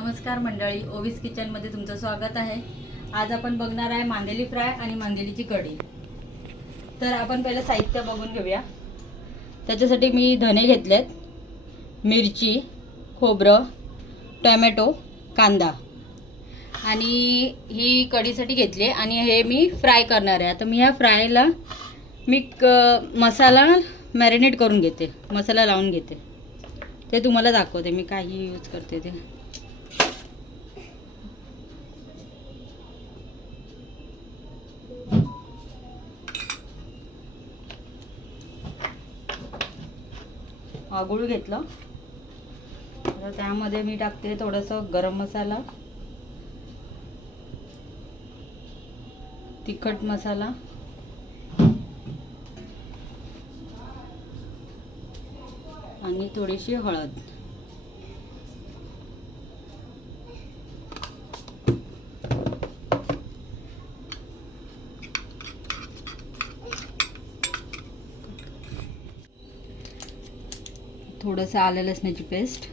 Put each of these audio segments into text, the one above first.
नमस्कार मंडळी, ओवीस किचनमध्ये तुमचं स्वागत आहे। आज आपण बघणार आहे मांदेली फ्राय आणि मांदेलीची कढी। तर आपण पहिलं साहित्य बघून घेऊया। त्याच्यासाठी मी धने घेतलेत, मिरची, खोबरं, टोमॅटो, कांदा आणि ही कढीसाठी घेतली आणि हे मी फ्राय करणार आहे। आता मी या फ्रायला मसाला मॅरिनेट करून घेते, मसाला लावून घेते, ते तुम्हाला दाखवते मी काही यूज करते ते। आगुळ घेतलं, तर त्यामध्ये मी टाकते थोडंसं गरम मसाला, तिखट मसाला आणि थोडीशी हळद। थोडंसं आलं लसणाची पेस्ट,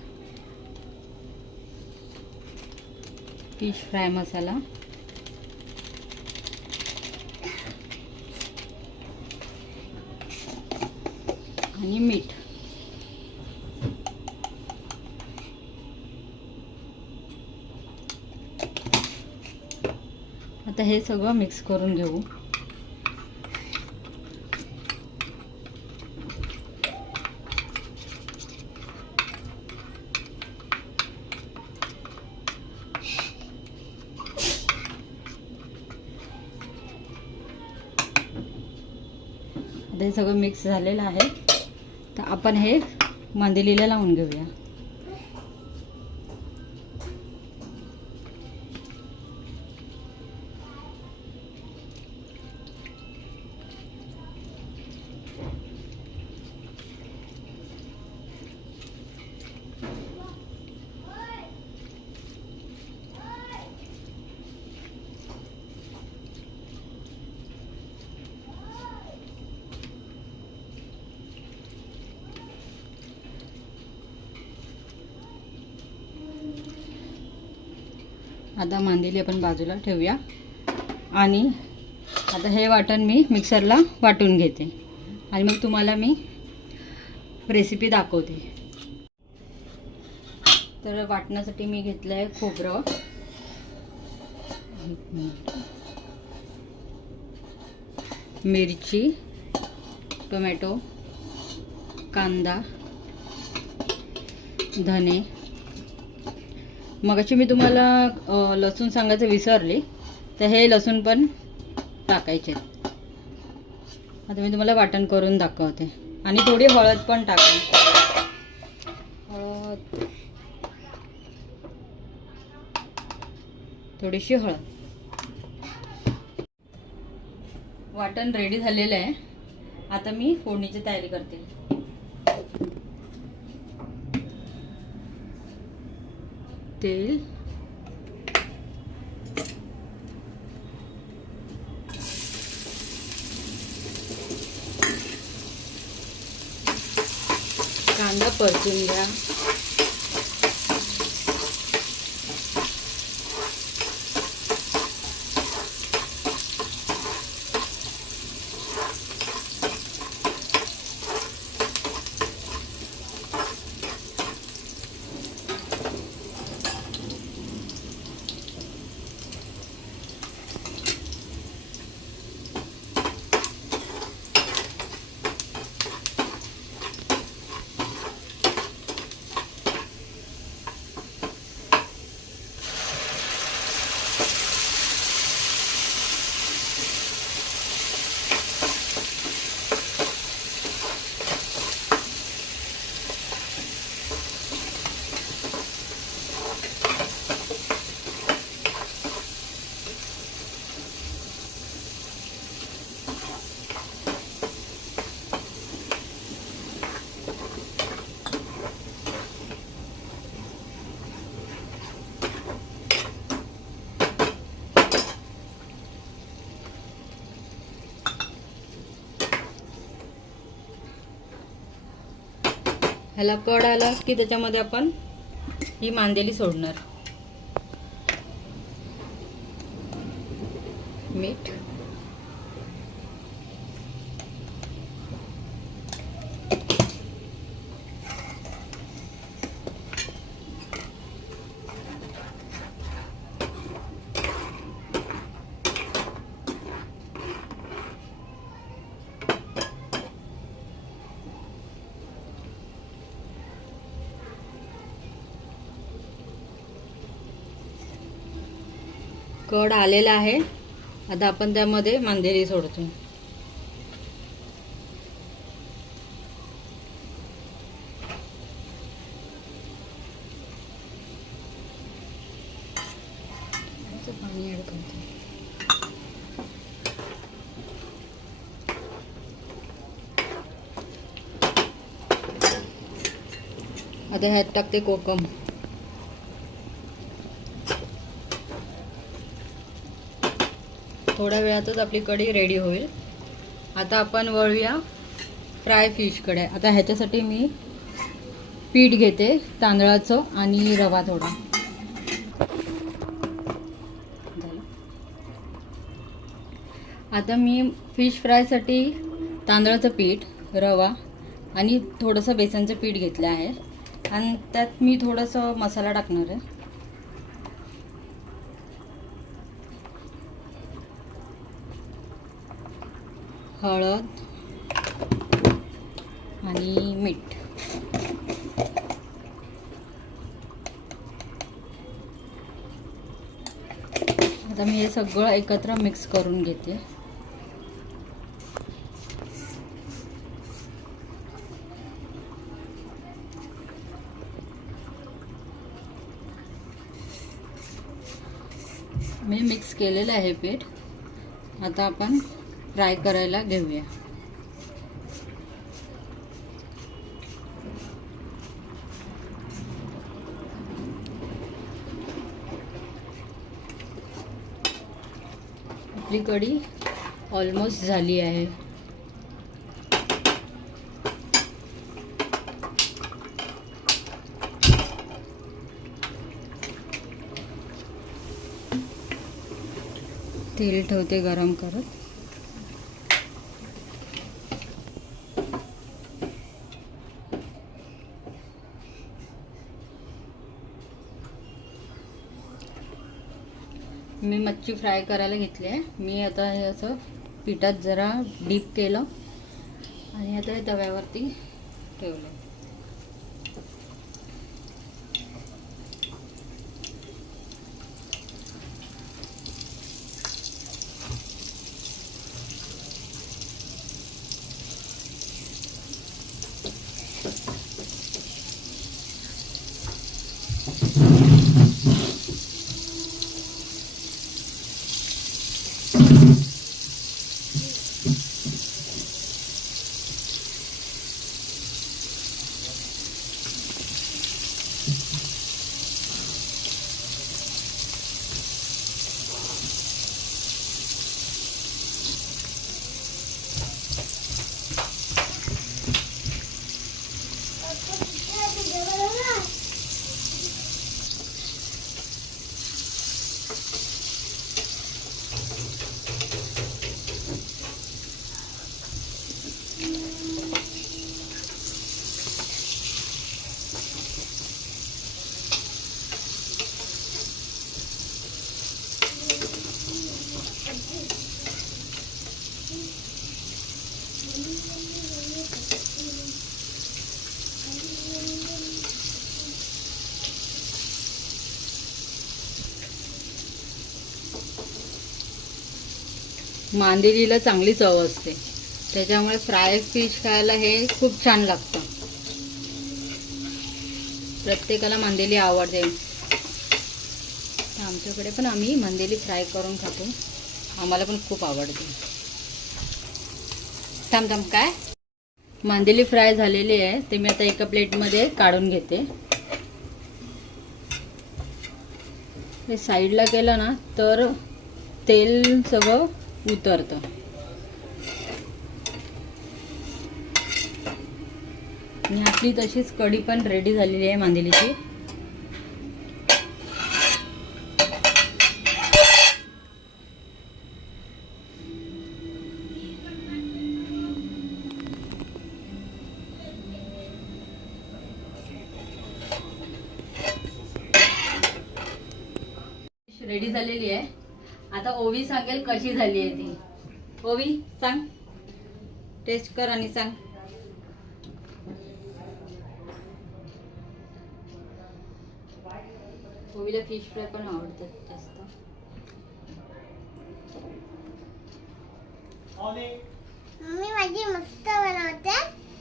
फिश फ्राय मसाला आणि मीठ। आता हे सगळं मिक्स करून घेऊ। आता हे सगळं मिक्स झालेलं आहे, तर आपण हे मांदेलीला लावून घेऊया। आता मांदेली आपण बाजूला ठेवूया आणि आता हे वाटण मी मिक्सरला वाटून घेते आणि मग तुम्हाला मी रेसिपी दाखवते। तर वाटण्यासाठी मी घेतलं आहे खोबरं, मिरची, टोमॅटो, कांदा, धने। मगाशी मी तुम्हाला लसूण सांगायचं विसरले, तर हे लसूण पण टाकायचे। आता मी तुम्हाला वाटण करून दाखवते आणि थोडी हळद पण टाकते, हळद, थोडीशी हळद। वाटण रेडी झालेलं आहे, आता मी फोडणीची तयारी करते। तेल, कांदा परतून घ्या, ह्याला कड आला की त्याच्यामध्ये आपण ही मांदेली सोडणार। मीठ, कड आलेला आहे. आता आपण त्यामध्ये मांदेली सोडतो. पाणी ऍड करतो. आता ह्यात टाकते कोकम. थोड्या वेळातच आपली कढी रेडी होईल. आता आपण वळूया फ्राय फिशकडे. आता ह्याच्यासाठी मी पीठ घेते तांदळाचं आणि रवा थोडा. आता मी फिश फ्रायसाठी तांदळाचं पीठ, रवा आणि थोडंसं बेसनचं पीठ घेतलं आहे आणि त्यात मी थोडंसं मसाला टाकणार आहे. हळद आणि मीठ. आता मी हे सगळं एकत्र मिक्स करून घेते. मी मिक्स केलेलं आहे पीठ. आता आपण फ्राय करायला घेऊया. आपली कढी ऑलमोस्ट झाली आहे. तेल ठेवते गरम करत. मी मच्छी फ्राय करायला घेतली आहे. मी आता हे असं पिठात जरा डीप केलं आणि आता हे तव्यावरती ठेवलं. मांदेलीला चांगली चव असते, त्याच्यामुळे फ्राय फिश खायला हे खूप छान लागतं. प्रत्येकाला मांदेली आवडते. आमच्याकडे पण आम्ही मांदेली फ्राय करून खातो. आम्हाला पण खूप आवडते. थांब काय मांदेली फ्राय झालेली आहे ते मी आता एका प्लेटमध्ये काढून घेते. हे साईडला केलं ना तर तेल सगळं उतरतं. आणि आपली तशीच कढी पण रेडी झालेली आहे मांदेलीची. रेडी झालेली आहे. आता ओवी सांगेल कशी झाली आहे ती. ओवी सांग, टेस्ट कर आणि सांग. ओवीला फिश फ्राय पण आवडतात जास्त. मम्मी माझी मस्त बनवते,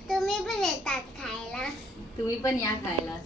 तुम्ही पण येतात खायला. तुम्ही पण या खायला.